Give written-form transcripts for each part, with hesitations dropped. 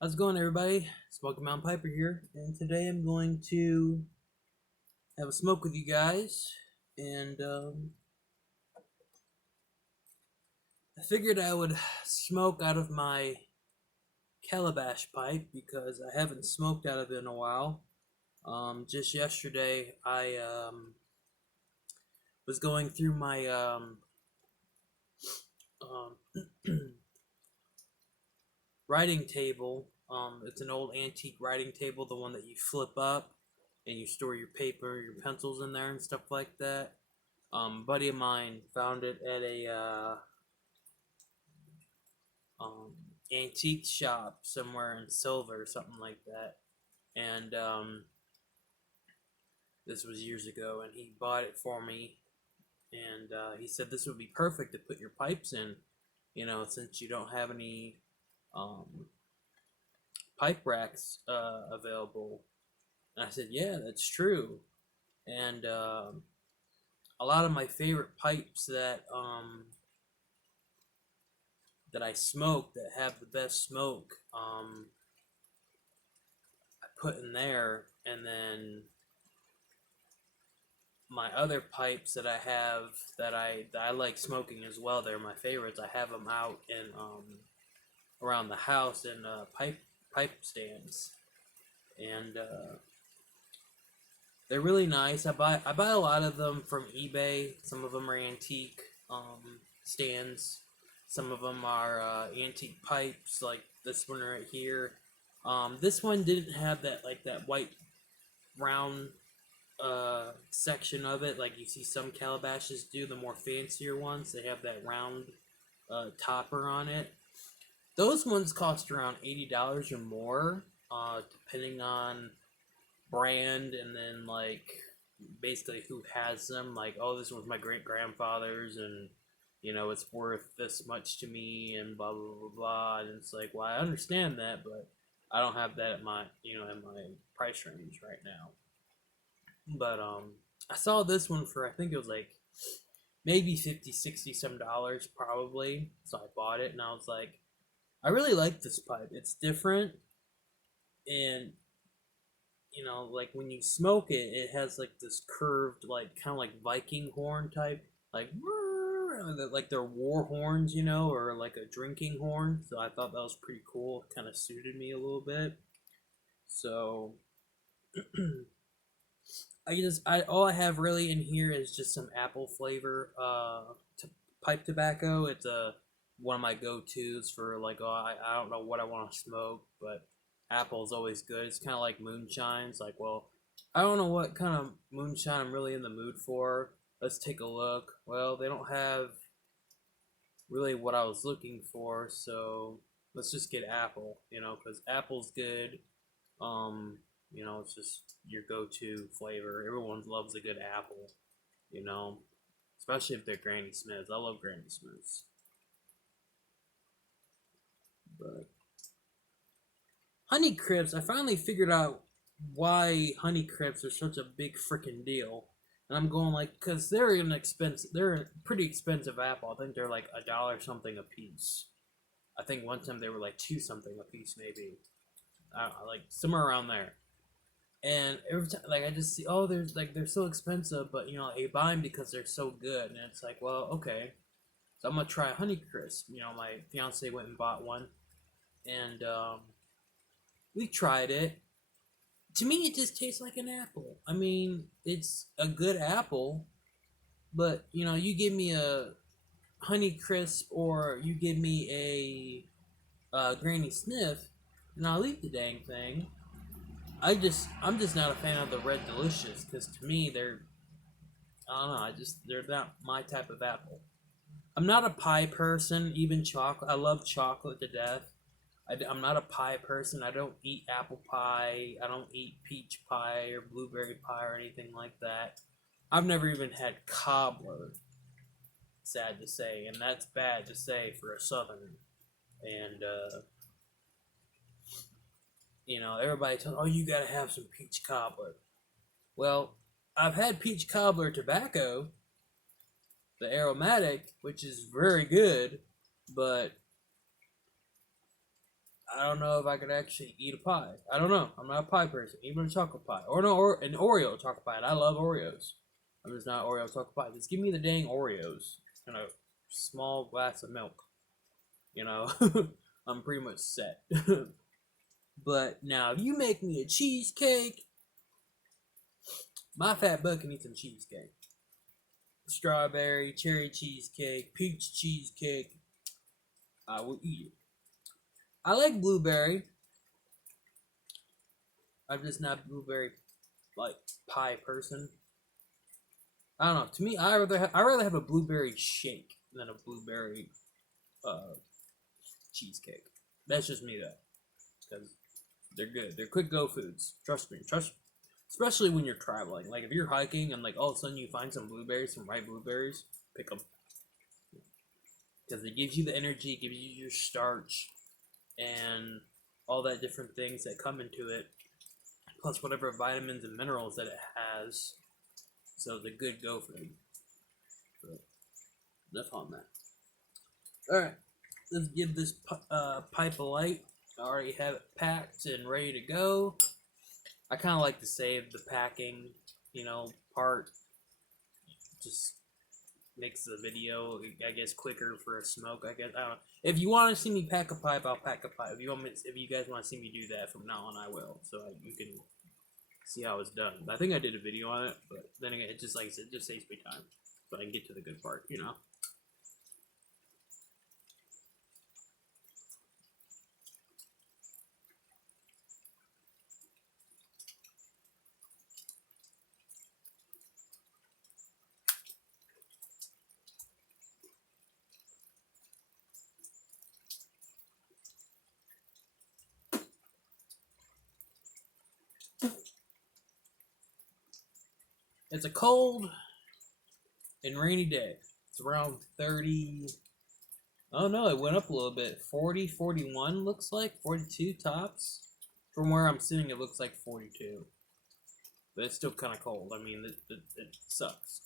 How's it going, everybody? Smoky Mountain Piper here, and today I'm going to have a smoke with you guys. And I figured I would smoke out of my Calabash pipe because I haven't smoked out of it in a while. Just yesterday, I was going through my um, writing table. It's an old antique writing table, the one that you flip up and you store your paper, your pencils in there, and stuff like that. A buddy of mine found it at a um, antique shop somewhere in Silver, something like that. And this was years ago, and he bought it for me. And he said this would be perfect to put your pipes in, since you don't have any um, pipe racks available. And I said, yeah, that's true. And a lot of my favorite pipes that I smoke that have the best smoke, I put in there, and then my other pipes that I have that I like smoking as well. They're my favorites. I have them out in around the house in pipe stands, and they're really nice. I buy a lot of them from eBay. Some of them are antique stands. Some of them are antique pipes, like this one right here. This one didn't have that white round section of it, like you see some calabashes do. The more fancier ones, they have that round topper on it. Those ones cost around $80 or more, depending on brand, and then like basically who has them. Like, oh, this one's my great grandfather's, and it's worth this much to me, and blah blah blah blah. And it's like, well, I understand that, but I don't have that at my in my price range right now. But I saw this one for, I think it was like maybe 50, 60 some dollars probably. So I bought it, and I was like, I really like this pipe. It's different, and like when you smoke it, it has like this curved, like kind of like Viking horn type, like like they're war horns, or like a drinking horn. So I thought that was pretty cool. It kind of suited me a little bit. So I all I have really in here is just some apple flavor pipe tobacco. It's a one of my go tos for, like, oh, I don't know what I want to smoke, but apple is always good. It's kind of like moonshine. It's like, well, I don't know what kind of moonshine I'm really in the mood for. Let's take a look. Well, they don't have really what I was looking for, so let's just get apple. Because apple's good. It's just your go-to flavor. Everyone loves a good apple, you know, especially if they're Granny Smiths. I love Granny Smiths. But Honey Crisps, I finally figured out why Honey Crisps are such a big freaking deal. And I'm going like, cause they're a pretty expensive apple. I think they're like $1 something a piece. I think one time they were like two something a piece, maybe. Like somewhere around there. And every time, like, I just see, oh, there's like they're so expensive, but I buy them because they're so good, and it's like, well, okay, so I'm gonna try Honey Crisp. My fiance went and bought one, and we tried it. To me, it just tastes like an apple. I mean, it's a good apple, but you give me a Honey Crisp, or you give me a Granny Smith, and I'll eat the dang thing. I'm just not a fan of the Red Delicious, because to me I don't know, they're not my type of apple. I'm not a pie person, even chocolate. I love chocolate to death. I'm not a pie person. I don't eat apple pie. I don't eat peach pie or blueberry pie or anything like that. I've never even had cobbler, sad to say, and that's bad to say for a southern. And everybody tells, oh, you gotta have some peach cobbler. Well, I've had peach cobbler tobacco, the aromatic, which is very good, but I don't know if I could actually eat a pie. I don't know. I'm not a pie person. Even a chocolate pie. Or no, or an Oreo chocolate pie. And I love Oreos. I'm just not Oreo chocolate pie. Just give me the dang Oreos and a small glass of milk. You know, I'm pretty much set. But now, if you make me a cheesecake, my fat butt can eat some cheesecake. Strawberry, cherry cheesecake, peach cheesecake. I will eat it. I like blueberry. I'm just not a blueberry like pie person. I don't know. To me, I rather have a blueberry shake than a blueberry uh, cheesecake. That's just me though, because they're good. They're quick go foods. Trust me. Trust. Especially when you're traveling. Like if you're hiking and like all of a sudden you find some blueberries, some ripe blueberries, pick them because it gives you the energy, it gives you your starch, and all that different things that come into it, plus whatever vitamins and minerals that it has. So it's a good go food. But enough on that. All right, let's give this pipe a light. I already have it packed and ready to go. I kind of like to save the packing, part. Just makes the video, I guess, quicker for a smoke. I guess I don't know. If you want to see me pack a pipe, I'll pack a pipe. If you guys want to see me do that from now on, I will. So you can see how it's done. I think I did a video on it, but then again, it just like I said, it just saves me time, so I can get to the good part. It's a cold and rainy day. It's around 30. Oh no, it went up a little bit. 40, 41 looks like. 42 tops. From where I'm sitting, it looks like 42. But it's still kind of cold. I mean, it sucks.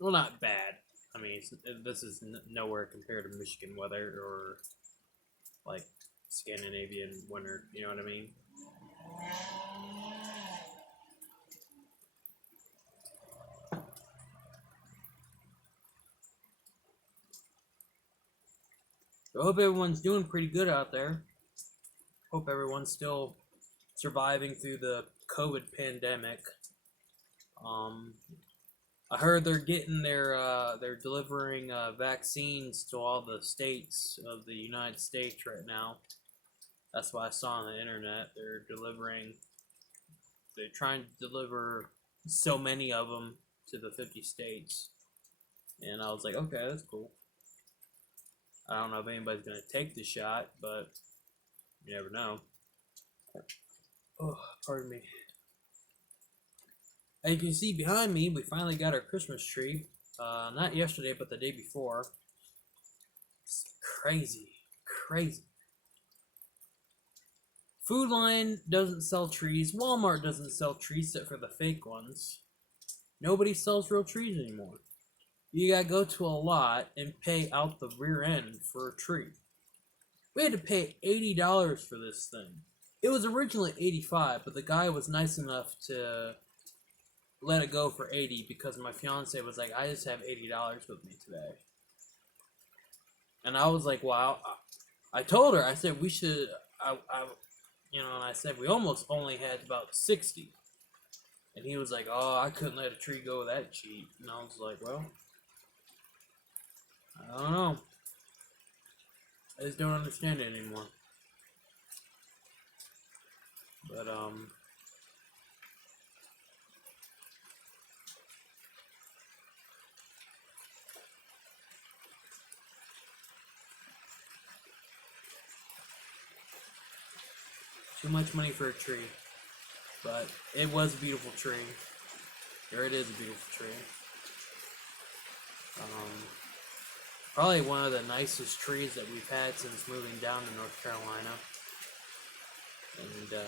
Well, not bad. I mean, this is nowhere compared to Michigan weather or like Scandinavian winter. You know what I mean? So I hope everyone's doing pretty good out there. Hope everyone's still surviving through the COVID pandemic. Um, I heard they're delivering vaccines to all the states of the United States right now. That's what I saw on the internet. They're trying to deliver so many of them to the 50 states. And I was like, okay, that's cool. I don't know if anybody's going to take the shot, but you never know. Oh, pardon me. As you can see behind me, we finally got our Christmas tree. Not yesterday, but the day before. It's crazy. Crazy. Food Lion doesn't sell trees. Walmart doesn't sell trees except for the fake ones. Nobody sells real trees anymore. You gotta go to a lot and pay out the rear end for a tree. We had to pay $80 for this thing. It was originally $85, but the guy was nice enough to let it go for $80 because my fiance was like, I just have $80 with me today. And I was like, wow. I told her, I said, we should, and I said, we almost only had about 60. And he was like, oh, I couldn't let a tree go that cheap. And I was like, well, I don't know. I just don't understand it anymore. But, too much money for a tree. But it was a beautiful tree. Or it is a beautiful tree. Probably one of the nicest trees that we've had since moving down to North Carolina. And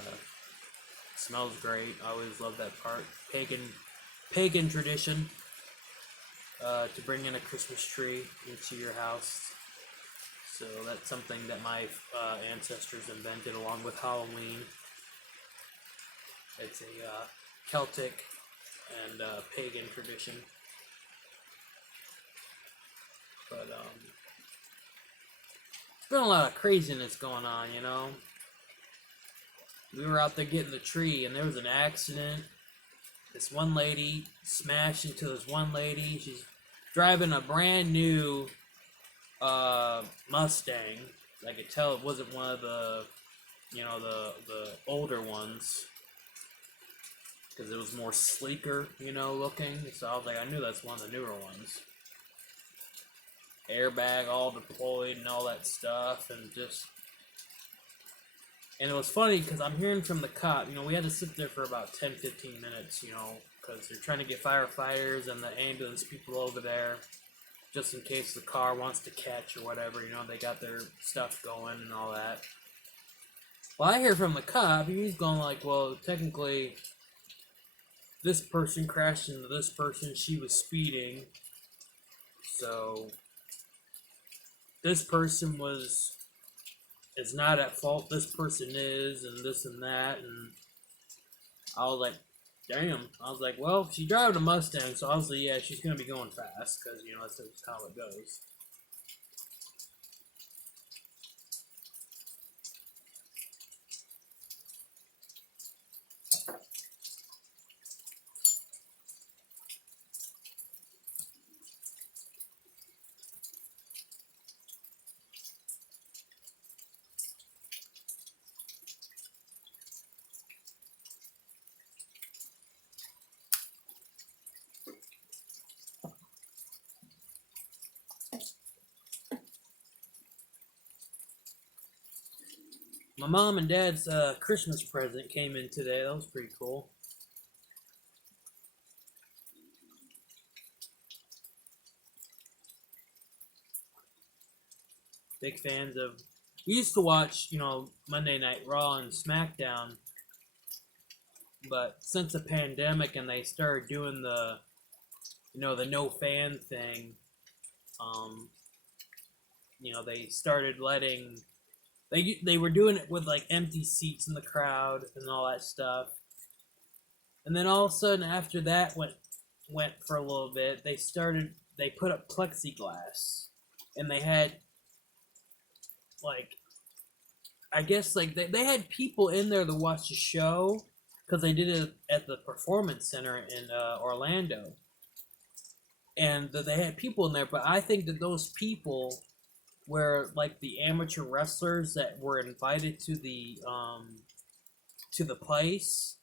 smells great. I always love that part. Pagan tradition to bring in a Christmas tree into your house. So that's something that my ancestors invented along with Halloween. It's a Celtic and pagan tradition. But there's been a lot of craziness going on, you know. We were out there getting the tree, and there was an accident. This one lady smashed into this one lady. She's driving a brand new Mustang. I could tell it wasn't one of the, the older ones, because it was more sleeker, looking. So I was like, I knew that's one of the newer ones. Airbag all deployed and all that stuff, and it was funny because I'm hearing from the cop, we had to sit there for about 10-15 minutes, because they're trying to get firefighters and the ambulance people over there, just in case the car wants to catch or whatever, they got their stuff going and all that. Well, I hear from the cop, he's going like, well, technically, this person crashed into this person, she was speeding, so this person is not at fault, this person is, and this and that, and I was like, damn. I was like, well, she's driving a Mustang, so obviously, yeah, she's going to be going fast, because, that's how it goes. My mom and dad's Christmas present came in today. That was pretty cool. Big fans of. We used to watch, Monday Night Raw and SmackDown, but since the pandemic and they started doing the no fan thing, um, they started letting. They were doing it with like empty seats in the crowd and all that stuff. And then all of a sudden, after that went for a little bit, they put up plexiglass, and they had like, I guess like they had people in there to watch the show because they did it at the Performance Center in Orlando, and they had people in there. But I think that those people were like the amateur wrestlers that were invited to the place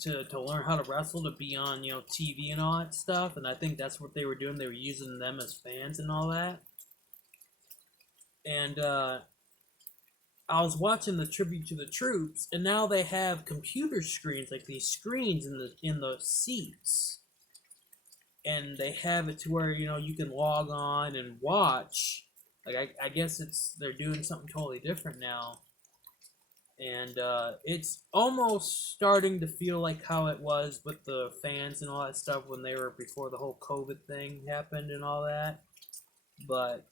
to learn how to wrestle, to be on TV and all that stuff. And I think that's what they were doing. They were using them as fans and all that. And I was watching the tribute to the troops, and now they have computer screens, like these screens in the seats, and they have it to where you can log on and watch. Like I guess they're doing something totally different now, and it's almost starting to feel like how it was with the fans and all that stuff when they were before the whole COVID thing happened and all that. But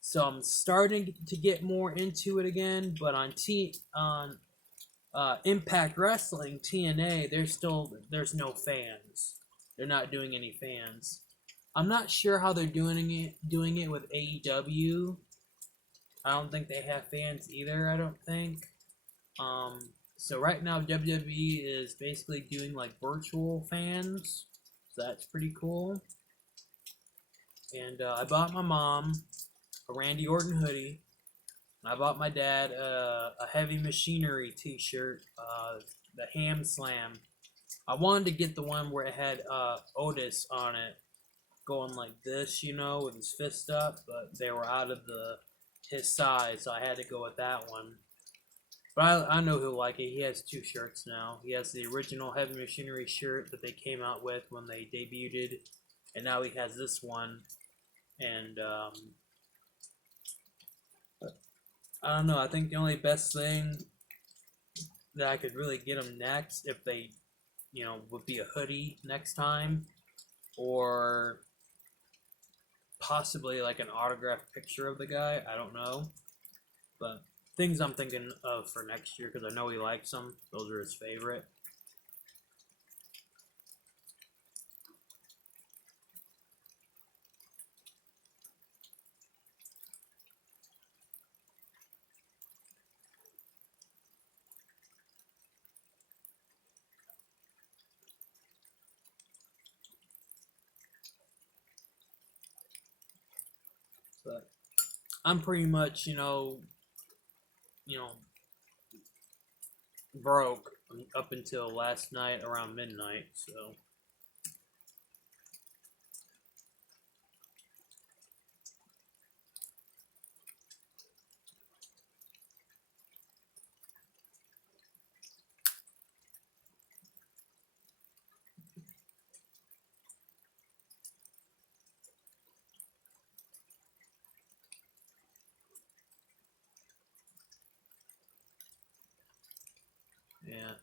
so I'm starting to get more into it again. But on Impact Wrestling TNA, there's no fans. They're not doing any fans. I'm not sure how they're doing it with AEW. I don't think they have fans either. I don't think. So right now WWE is basically doing like virtual fans. So that's pretty cool. And I bought my mom a Randy Orton hoodie. And I bought my dad a Heavy Machinery t-shirt, the Ham Slam. I wanted to get the one where it had Otis on it, going like this, with his fist up, but they were out of his size, so I had to go with that one. But I know he'll like it. He has two shirts now. He has the original Heavy Machinery shirt that they came out with when they debuted, and now he has this one. And I don't know. I think the only best thing that I could really get him next, if they, would be a hoodie next time, or possibly like an autographed picture of the guy. I don't know, but things I'm thinking of for next year because I know he likes them. Those are his favorite. But I'm pretty much, you know, broke up until last night around midnight. So yeah,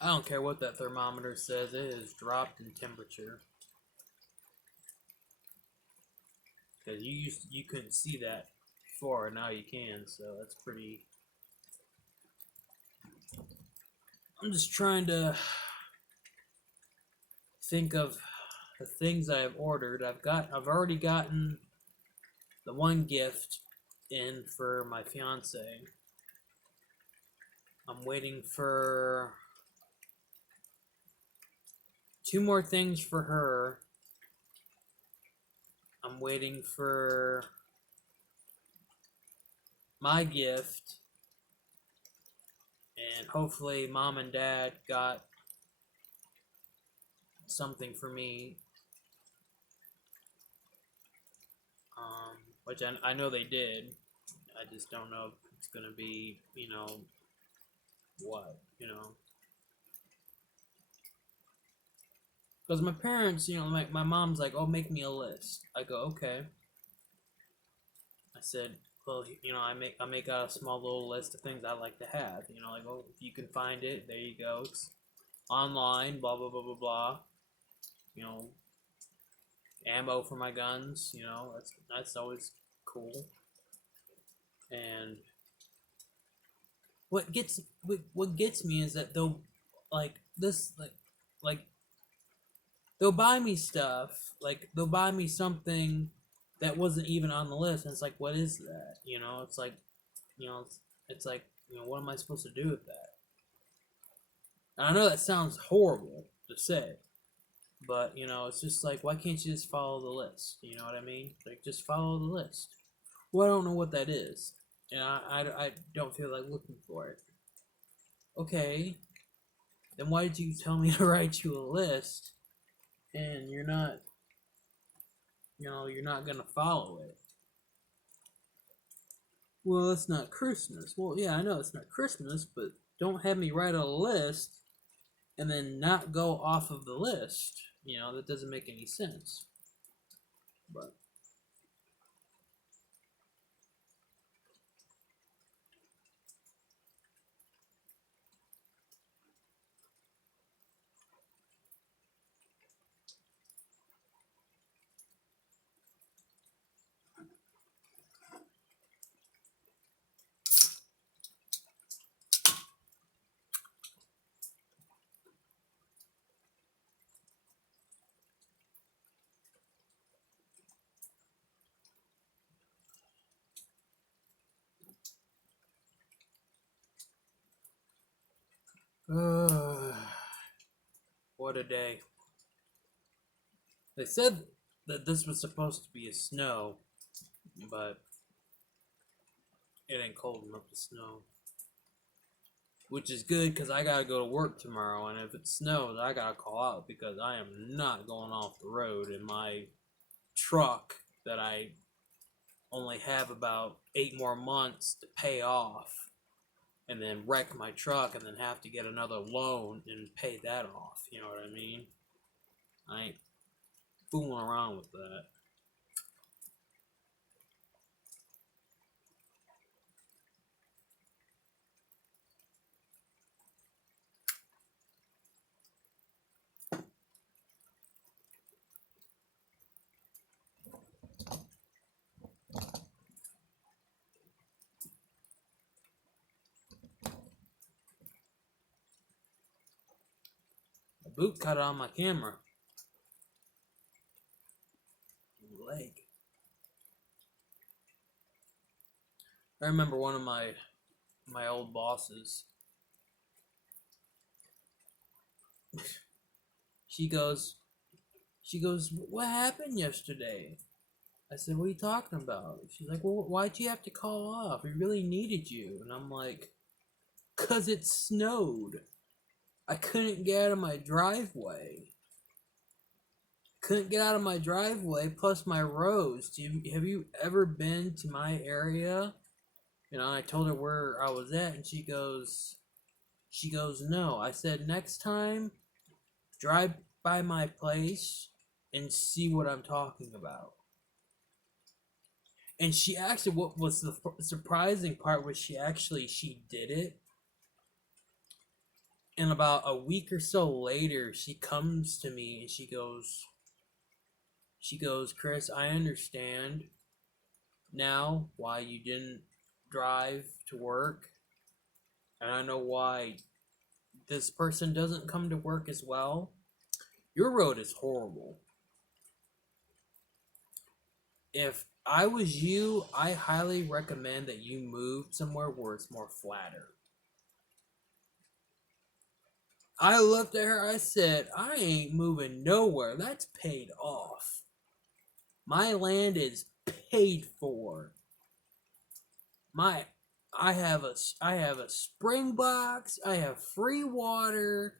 I don't care what that thermometer says. It has dropped in temperature because you couldn't see that before, and now you can. So that's pretty. I'm just trying to think of the things I have ordered. I've already gotten the one gift in for my fiance. I'm waiting for two more things for her. I'm waiting for my gift, and hopefully mom and dad got something for me, which I know they did. I just don't know if it's gonna be, what, because my parents, my mom's like, oh, make me a list. I go, okay. I said, well, I make out a small little list of things I like to have. Like, oh, if you can find it, there you go. It's online, blah blah blah blah blah. You know, ammo for my guns. That's always cool. And what gets me is that they'll like this like they'll buy me stuff, like they'll buy me something that wasn't even on the list, and it's like, what is that? It's like, it's like, what am I supposed to do with that? And I know that sounds horrible to say, but it's just like, why can't you just follow the list? You know what I mean? Like, just follow the list. Well, I don't know what that is, and I don't feel like looking for it. Okay, then why did you tell me to write you a list, and you're not gonna follow it? Well, it's not Christmas. Well, yeah, I know it's not Christmas, but don't have me write a list and then not go off of the list. That doesn't make any sense. But what a day. They said that this was supposed to be a snow, but it ain't cold enough to snow. Which is good because I gotta go to work tomorrow, and if it snows, I gotta call out because I am not going off the road in my truck that I only have about 8 more months to pay off, and then wreck my truck and then have to get another loan and pay that off. You know what I mean? I ain't fooling around with that. boot cut on my camera. Leg. I remember one of my old bosses. She goes, what happened yesterday? I said, what are you talking about? She's like, well, why'd you have to call off? We really needed you. And I'm like, 'cause it snowed. I couldn't get out of my driveway. Couldn't get out of my driveway, plus my roads. Have you ever been to my area? You know, I told her where I was at, and she goes, no. I said, next time, drive by my place and see what I'm talking about. And she actually, what was the surprising part was she did it. And about a week or so later, she comes to me and she goes, Chris, I understand now why you didn't drive to work, and I know why this person doesn't come to work as well. Your road is horrible. If I was you, I highly recommend that you move somewhere where it's more flatter. I looked at her, I said, I ain't moving nowhere. That's paid off. My land is paid for. My I have a spring box, I have free water.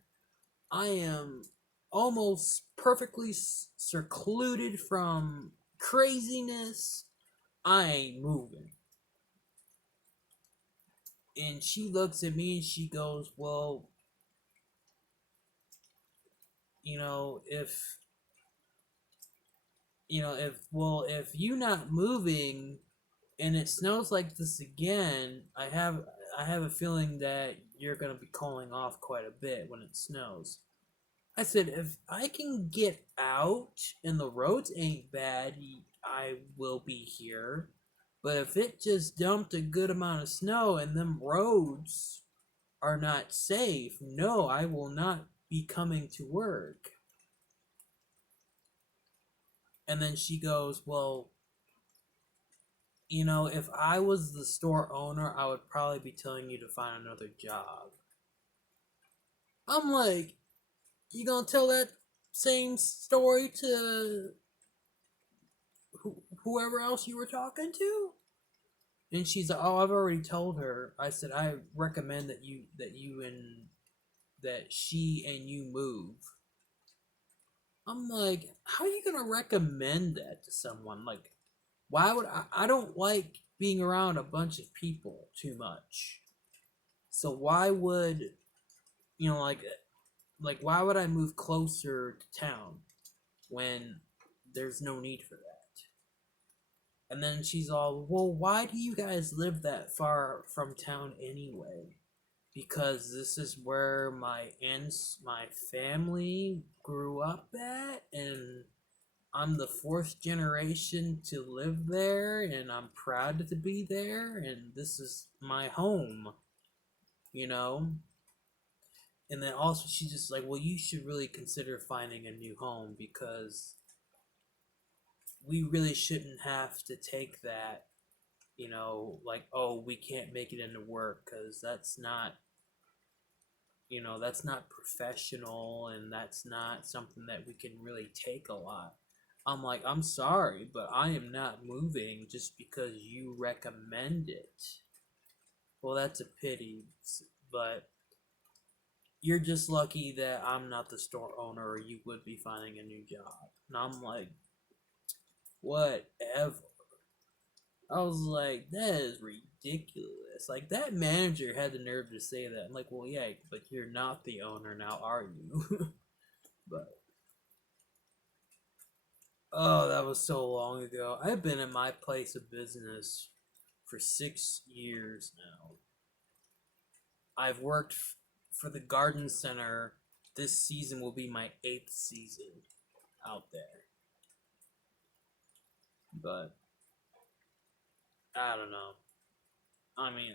I am almost perfectly secluded from craziness. I ain't moving. And she looks at me and she goes, well, you know, if you not moving and it snows like this again, I have a feeling that you're gonna be calling off quite a bit when it snows. I said, if I can get out and the roads ain't bad, I will be here. But if it just dumped a good amount of snow and them roads are not safe, no, I will not be coming to work. And then she goes, well, you know, if I was the store owner, I would probably be telling you to find another job. I'm like, you gonna tell that same story to whoever else you were talking to? And she's like, oh, I've already told her. I said, I recommend that she and you move. I'm like, how are you gonna recommend that to someone? Like, why would I don't like being around a bunch of people too much. So why would you know like why would I move closer to town when there's no need for that? And then she's all, well, why do you guys live that far from town anyway? Because this is where my family grew up at, and I'm the fourth generation to live there, and I'm proud to be there, and this is my home, you know? And then also she's just like, well, you should really consider finding a new home because we really shouldn't have to take that, you know, like, oh, we can't make it into work because that's not, you know, that's not professional and that's not something that we can really take a lot. I'm like, I'm sorry, but I am not moving just because you recommend it. Well, that's a pity, but you're just lucky that I'm not the store owner or you would be finding a new job. And I'm like, whatever. I was like, that is ridiculous. Like, that manager had the nerve to say that. I'm like, well, yeah, but you're not the owner now, are you? But, oh, that was so long ago. I've been in my place of business for 6 years now. I've worked for the garden center. This season will be my 8th season out there. But, I don't know. I mean,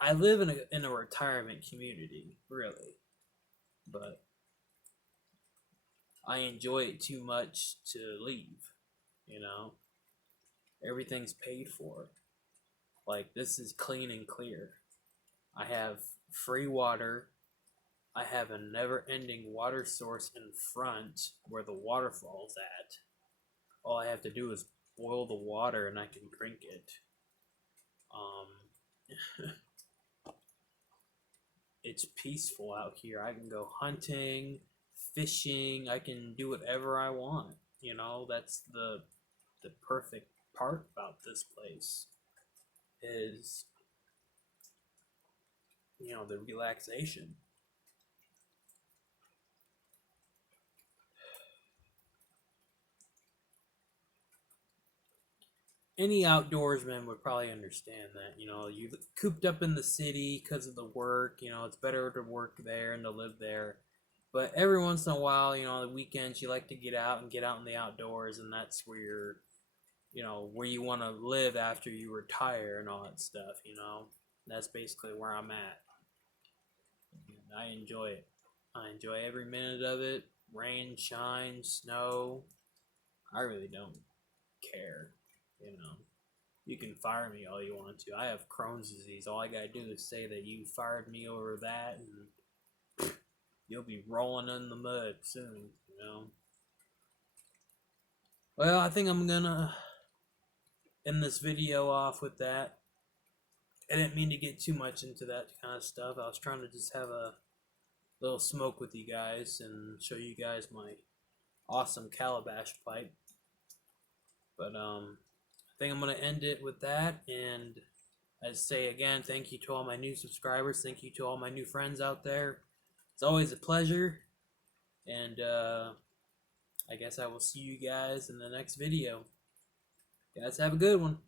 I live in a retirement community, really, but I enjoy it too much to leave. You know, everything's paid for. Like, this is clean and clear. I have free water. I have a never-ending water source in front where the waterfall's at. All I have to do is boil the water and I can drink it. Um, it's peaceful out here. I can go hunting, fishing. I can do whatever I want. You know, that's the perfect part about this place is, the relaxation. Any outdoorsman would probably understand that. You cooped up in the city because of the work. It's better to work there and to live there. But every once in a while, on the weekends, you like to get out and get out in the outdoors, and that's where where you want to live after you retire and all that stuff. That's basically where I'm at. And I enjoy it. I enjoy every minute of it. Rain, shine, snow. I really don't care. You know. You can fire me all you want to. I have Crohn's disease. All I gotta do is say that you fired me over that, and you'll be rolling in the mud soon. Well, I think I'm gonna end this video off with that. I didn't mean to get too much into that kind of stuff. I was trying to just have a little smoke with you guys and show you guys my awesome Calabash pipe. But I think I'm gonna end it with that, and I say again, thank you to all my new subscribers. Thank you to all my new friends out there. It's always a pleasure, and I guess I will see you guys in the next video. Guys, have a good one.